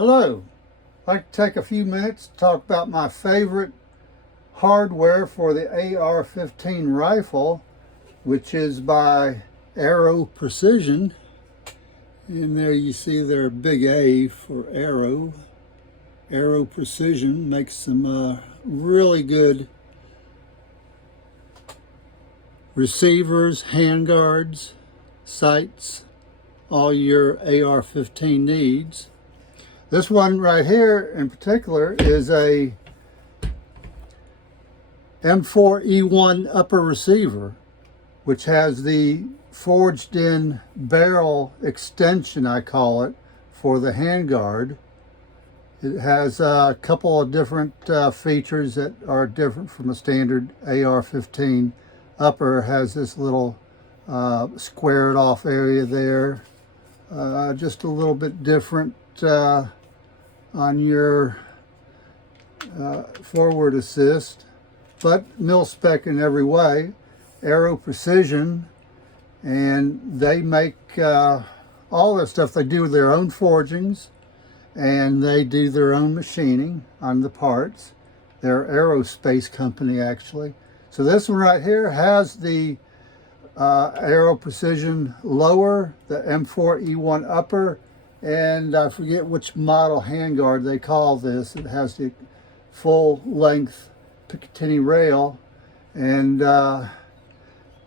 Hello, I'd like to take a few minutes to talk about my favorite hardware for the AR-15 rifle, which is by Aero Precision. In there you see their big A for Aero. Aero Precision makes some really good receivers, handguards, sights, all your AR-15 needs. This one right here in particular is a M4E1 upper receiver, which has the forged in barrel extension, I call it, for the handguard. It has a couple of different features that are different from a standard AR-15. Upper has this little squared off area there, just a little bit different on your forward assist, but mil-spec in every way. Aero Precision, and they make all their stuff. They do their own forgings, and they do their own machining on the parts. They're an aerospace company, actually. So this one right here has the Aero Precision lower, the M4E1 upper, and I forget which model handguard they call this. It has the full length Picatinny rail. And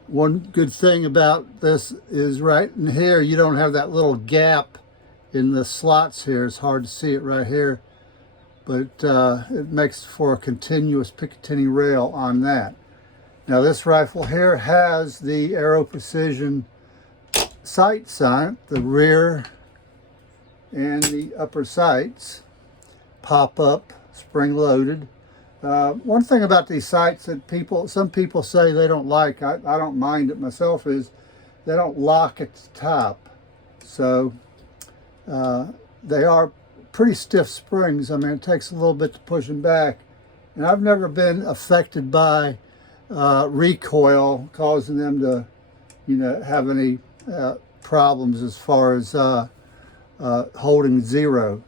one good thing about this is right in here, you don't have that little gap in the slots here. It's hard to see it right here, but it makes for a continuous Picatinny rail on that. Now this rifle here has the Aero Precision sights on it, the rear and the upper sights pop up, spring loaded. One thing about these sights that some people say they don't like, I don't mind it myself, is they don't lock at the top. So they are pretty stiff springs. I mean, it takes a little bit to push them back. And I've never been affected by recoil causing them to, have any problems as far as holding zero.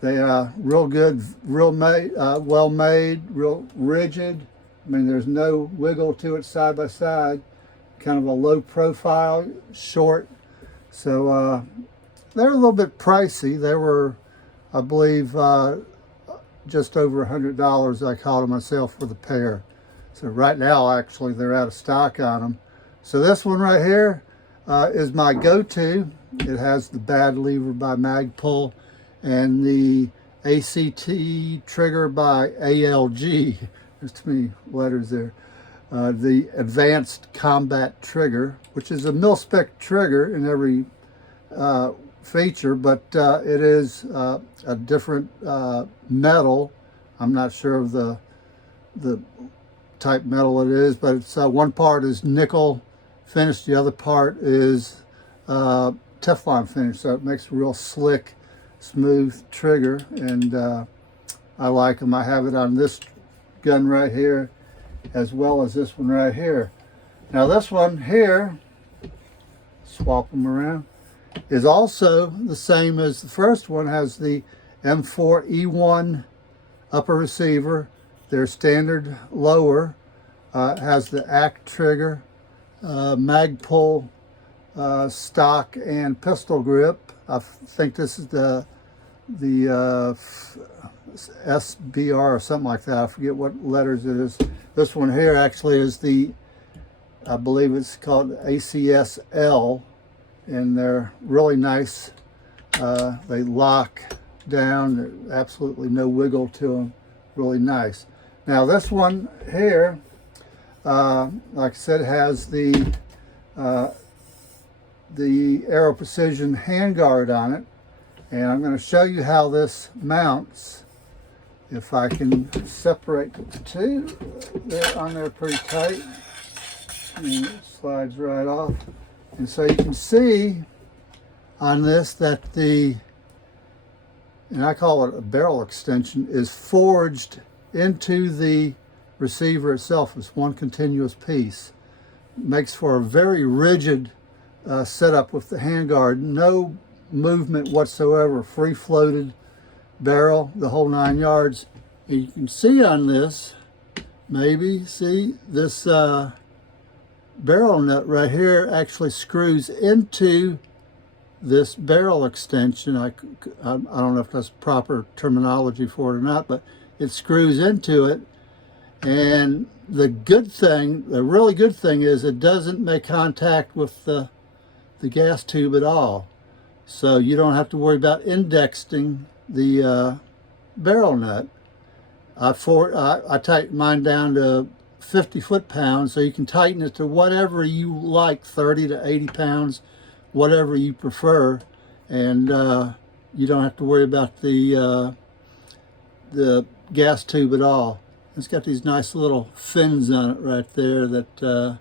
They are real good, real well made, real rigid. I mean, there's no wiggle to it side by side. Kind of a low profile, short. So they're a little bit pricey. They were, I believe, just over $100. I caught them myself for the pair. So right now, actually, they're out of stock on them. So this one right here is my go-to. It has the bad lever by Magpul and the ACT trigger by ALG. There's too many letters there. The Advanced Combat Trigger, which is a mil-spec trigger in every feature, but it is a different metal. I'm not sure of the type metal it is, but it's one part is nickel finish, the other part is Teflon finish, so it makes a real slick, smooth trigger, and I like them. I have it on this gun right here, as well as this one right here. Now this one here, swap them around, is also the same as the first one. Has the M4E1 upper receiver, their standard lower, has the ACT trigger, Magpul stock and pistol grip. I think this is the SBR or something like that. I forget what letters it is. This one here actually is the, I believe it's called ACSL, and they're really nice. They lock down. There's absolutely no wiggle to them. Really nice. Now this one here, like I said, has the Aero Precision handguard on it, and I'm going to show you how this mounts. If I can separate the two, they're on there pretty tight, and it slides right off. And so you can see on this that and I call it a barrel extension, is forged into the receiver itself. It's one continuous piece. It makes for a very rigid setup with the handguard. No movement whatsoever, free floated barrel, the whole 9 yards. And you can see on this, maybe see this barrel nut right here actually screws into this barrel extension. I don't know if that's proper terminology for it or not, but it screws into it. And the good thing, the really good thing, is it doesn't make contact with the gas tube at all. So you don't have to worry about indexing the barrel nut. I tightened mine down to 50 foot-pounds, so you can tighten it to whatever you like, 30 to 80 pounds, whatever you prefer, and you don't have to worry about the gas tube at all. It's got these nice little fins on it right there that, I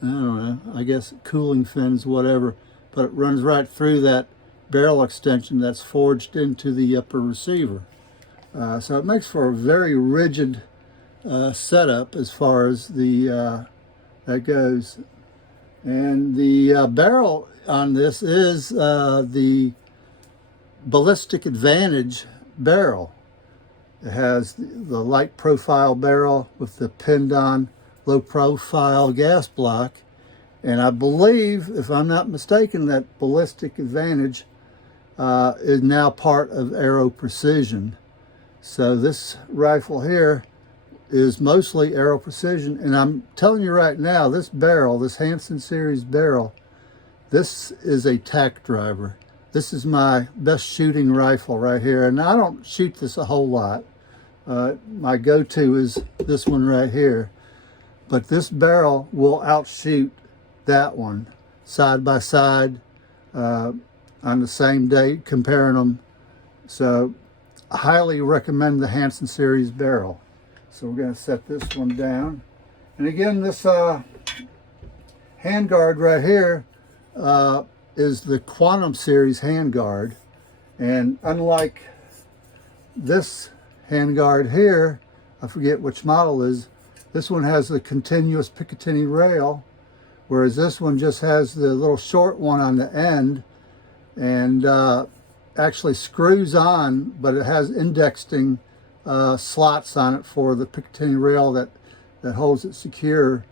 don't know, I guess cooling fins, whatever, but it runs right through that barrel extension that's forged into the upper receiver. So it makes for a very rigid setup as far as that goes. And the barrel on this is the Ballistic Advantage barrel. It has the light profile barrel with the pinned on low profile gas block. And I believe, if I'm not mistaken, that Ballistic Advantage is now part of Aero Precision. So this rifle here is mostly Aero Precision. And I'm telling you right now, this barrel, this Hansen series barrel, this is a tack driver. This is my best shooting rifle right here. And I don't shoot this a whole lot. My go-to is this one right here. But this barrel will outshoot that one side by side on the same day, comparing them. So I highly recommend the Hansen series barrel. So we're going to set this one down. And again, this handguard right here is the Quantum series handguard. And unlike this handguard here, I forget which model is, this one has the continuous Picatinny rail, whereas this one just has the little short one on the end, and actually screws on, but it has indexing slots on it for the Picatinny rail that holds it secure.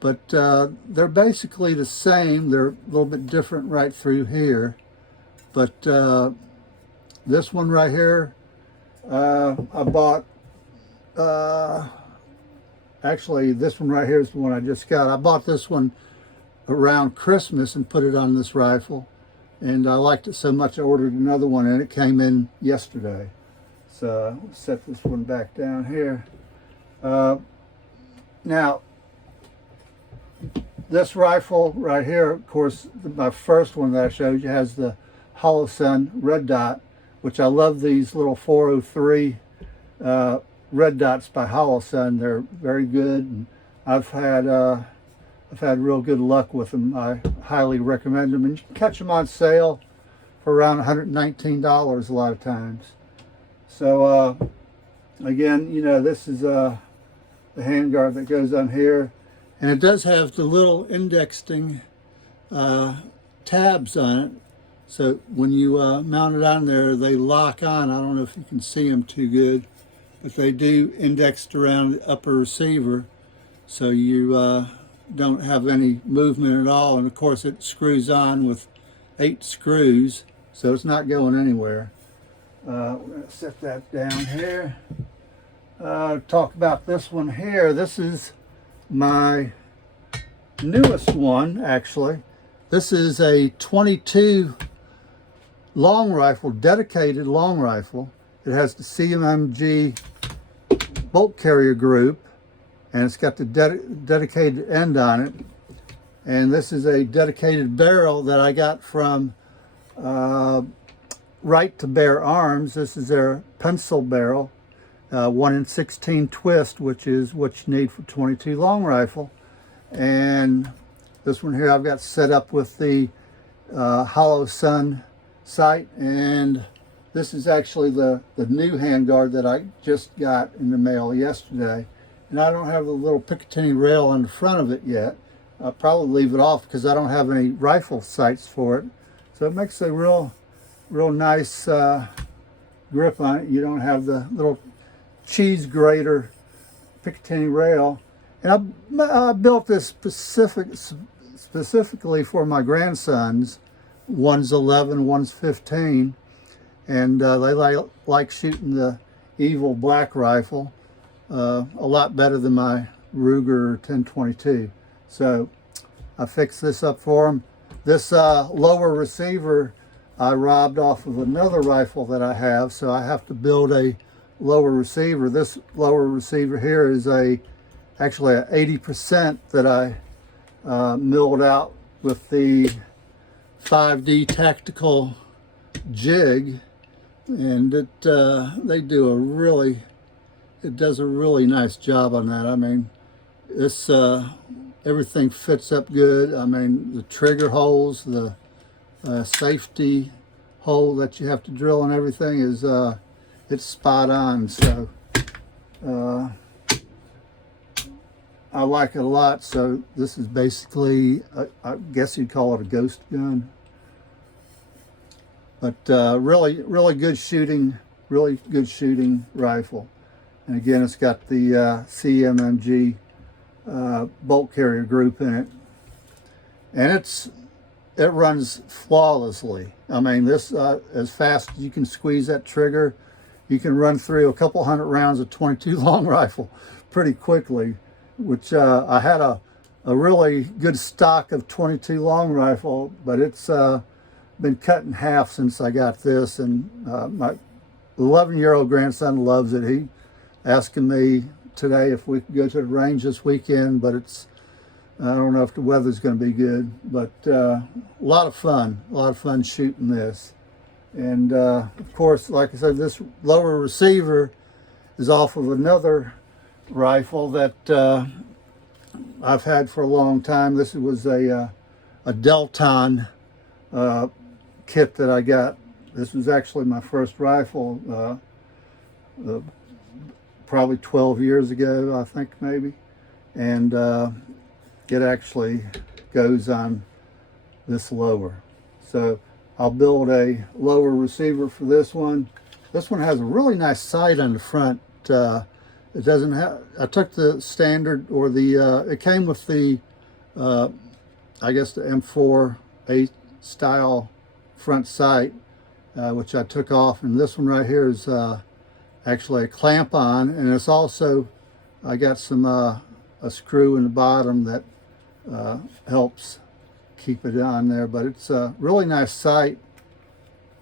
But they're basically the same. They're a little bit different right through here. But this one right here, I bought, actually this one right here is the one I just got. I bought this one around Christmas and put it on this rifle. And I liked it so much I ordered another one, and it came in yesterday. So I'll set this one back down here. Now, this rifle right here, of course, my first one that I showed you has the Holosun red dot, which I love these little 403 red dots by Holosun. They're very good, and I've had real good luck with them. I highly recommend them, and you can catch them on sale for around $119 a lot of times. So again, you know, this is the handguard that goes on here, and it does have the little indexing tabs on it. So when you mount it on there, they lock on. I don't know if you can see them too good, but they do indexed around the upper receiver, so you don't have any movement at all. And of course it screws on with 8 screws, so it's not going anywhere. We're going to set that down here. Talk about this one here. This is my newest one, actually. This is a 22 long rifle, dedicated long rifle. It has the CMMG bolt carrier group, and it's got the dedicated end on it. And this is a dedicated barrel that I got from Right to Bear Arms. This is their pencil barrel, 1 in 16 twist, which is what you need for 22 long rifle. And this one here I've got set up with the Holosun sight, and this is actually the new handguard that I just got in the mail yesterday. And I don't have the little Picatinny rail on the front of it yet. I'll probably leave it off because I don't have any rifle sights for it. So it makes a real nice grip on it. You don't have the little cheese grater Picatinny rail. And I built this specifically for my grandsons. One's 11, one's 15, and they like shooting the Evil Black rifle a lot better than my Ruger 1022. So I fixed this up for them. This lower receiver I robbed off of another rifle that I have, so I have to build a lower receiver. This lower receiver here is actually a 80% that I milled out with the 5D tactical jig, and it does a really nice job on that. I mean, this everything fits up good. I mean, the trigger holes, the safety hole that you have to drill and everything is it's spot on. So I like it a lot. So this is basically, I guess you'd call it a ghost gun. But really good shooting rifle. And again, it's got the CMMG bolt carrier group in it. And it runs flawlessly. I mean, this, as fast as you can squeeze that trigger, you can run through a couple hundred rounds of 22 long rifle pretty quickly, which I had a really good stock of 22 long rifle, but it's been cut in half since I got this, and my 11-year-old grandson loves it. He asking me today if we could go to the range this weekend, but I don't know if the weather's going to be good, but a lot of fun shooting this. And of course, like I said, this lower receiver is off of another rifle that I've had for a long time. This was a Delton kit that I got. This was actually my first rifle, probably 12 years ago, I think, maybe. And it actually goes on this lower. So I'll build a lower receiver for this one. This one has a really nice sight on the front. It doesn't have, I took the standard, or the, it came with the, I guess the M4A style front sight, which I took off. And this one right here is actually a clamp on, and it's also, I got some, a screw in the bottom that helps keep it on there. But it's a really nice sight.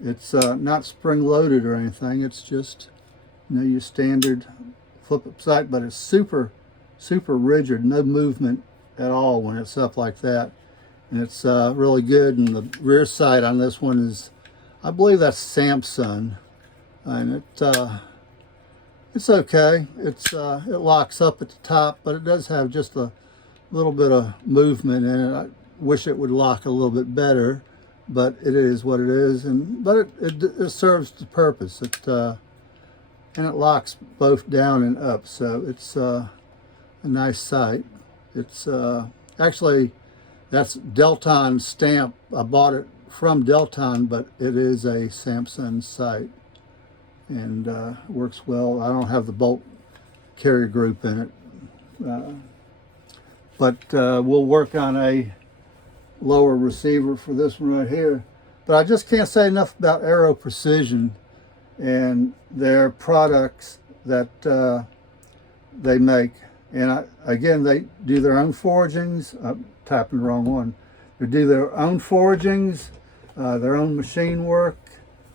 It's not spring loaded or anything. It's just, you know, your standard flip up sight, but it's super rigid, no movement at all when it's up like that. And it's really good. And the rear sight on this one is, I believe that's Samsung, and it's okay. It locks up at the top, but it does have just a little bit of movement in it. I wish it would lock a little bit better, but it is what it is. But it serves the purpose. And it locks both down and up, so it's a nice sight. It's actually, that's Delton stamp. I bought it from Delton, but it is a Samsung sight, and works well. I don't have the bolt carrier group in it, but we'll work on a lower receiver for this one right here. But I just can't say enough about Aero Precision and their products that they make. And again, they do their own forgings. I'm tapping the wrong one. They do their own forgings, their own machine work.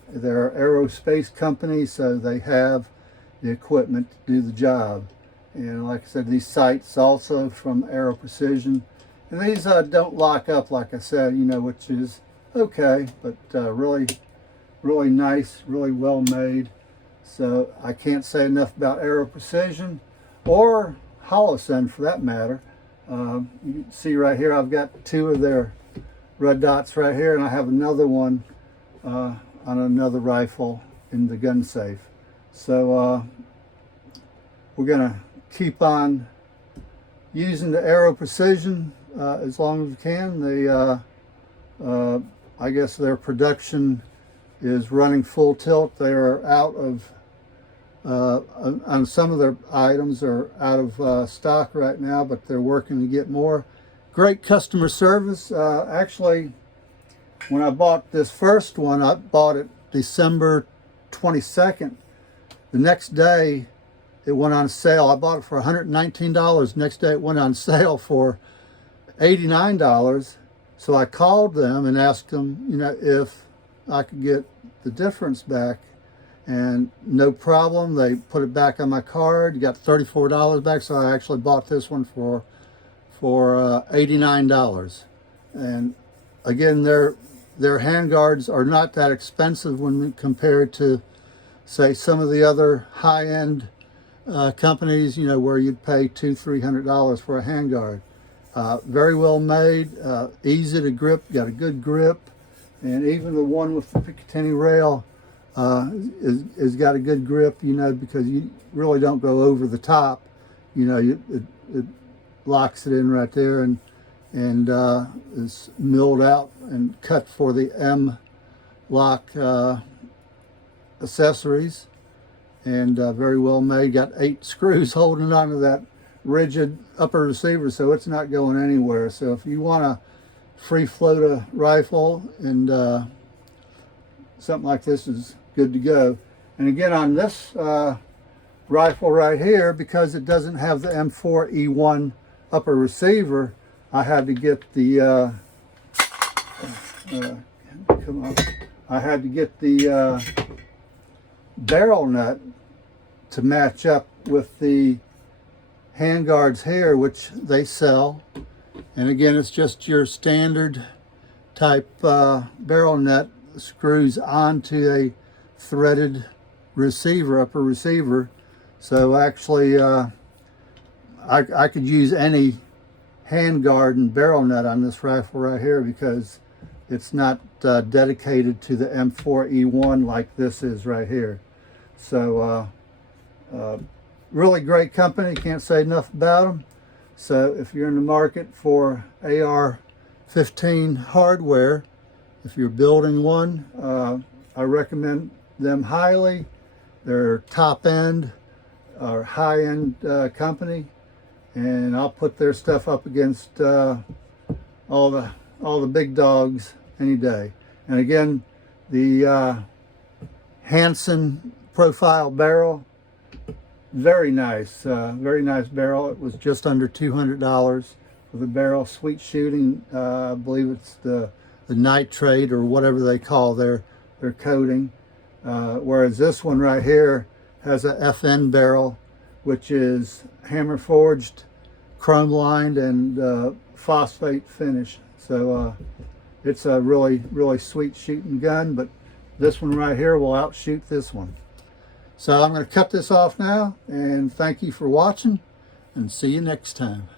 They're an aerospace company, so they have the equipment to do the job. And like I said, these sights also from Aero Precision. And these don't lock up, like I said, you know, which is okay, but really nice, really well made. So I can't say enough about Aero Precision, or Holosun for that matter. You can see right here, I've got two of their red dots right here, and I have another one on another rifle in the gun safe. So we're gonna keep on using the Aero Precision as long as we can. They, I guess their production is running full tilt. They are out of, on some of their items are out of stock right now, but they're working to get more. Great customer service. Actually, when I bought this first one, I bought it December 22nd. The next day, it went on sale. I bought it for $119. Next day, it went on sale for $89. So I called them and asked them, if I could get the difference back, and no problem. They put it back on my card. You got $34 back. So I actually bought this one for $89. And again, their handguards are not that expensive when compared to, say, some of the other high-end companies, where you'd pay $200-300 for a handguard. Very well made, easy to grip, got a good grip, and even the one with the Picatinny rail is got a good grip, because you really don't go over the top. It locks it in right there, and is milled out and cut for the M lock accessories, and very well made. Got 8 screws holding onto that rigid upper receiver, so it's not going anywhere. So if you want to free float a rifle, and something like this is good to go. And again, on this rifle right here, because it doesn't have the M4E1 upper receiver, I had to get the I had to get the barrel nut to match up with the handguards here, which they sell. And again, it's just your standard type barrel nut, screws onto a threaded receiver, upper receiver. So actually, I could use any handguard and barrel nut on this rifle right here, because it's not dedicated to the M4E1 like this is right here. So really great company, can't say enough about them. So if you're in the market for AR-15 hardware, if you're building one, I recommend them highly. They're top end or high end company, and I'll put their stuff up against all the big dogs any day. And again, the Hansen profile barrel, very nice barrel. It was just under $200 for the barrel. Sweet shooting. I believe it's the nitrate or whatever they call their coating. Whereas this one right here has a FN barrel, which is hammer forged, chrome lined, and phosphate finish. So it's a really sweet shooting gun, but this one right here will outshoot this one. So I'm going to cut this off now, and thank you for watching, and see you next time.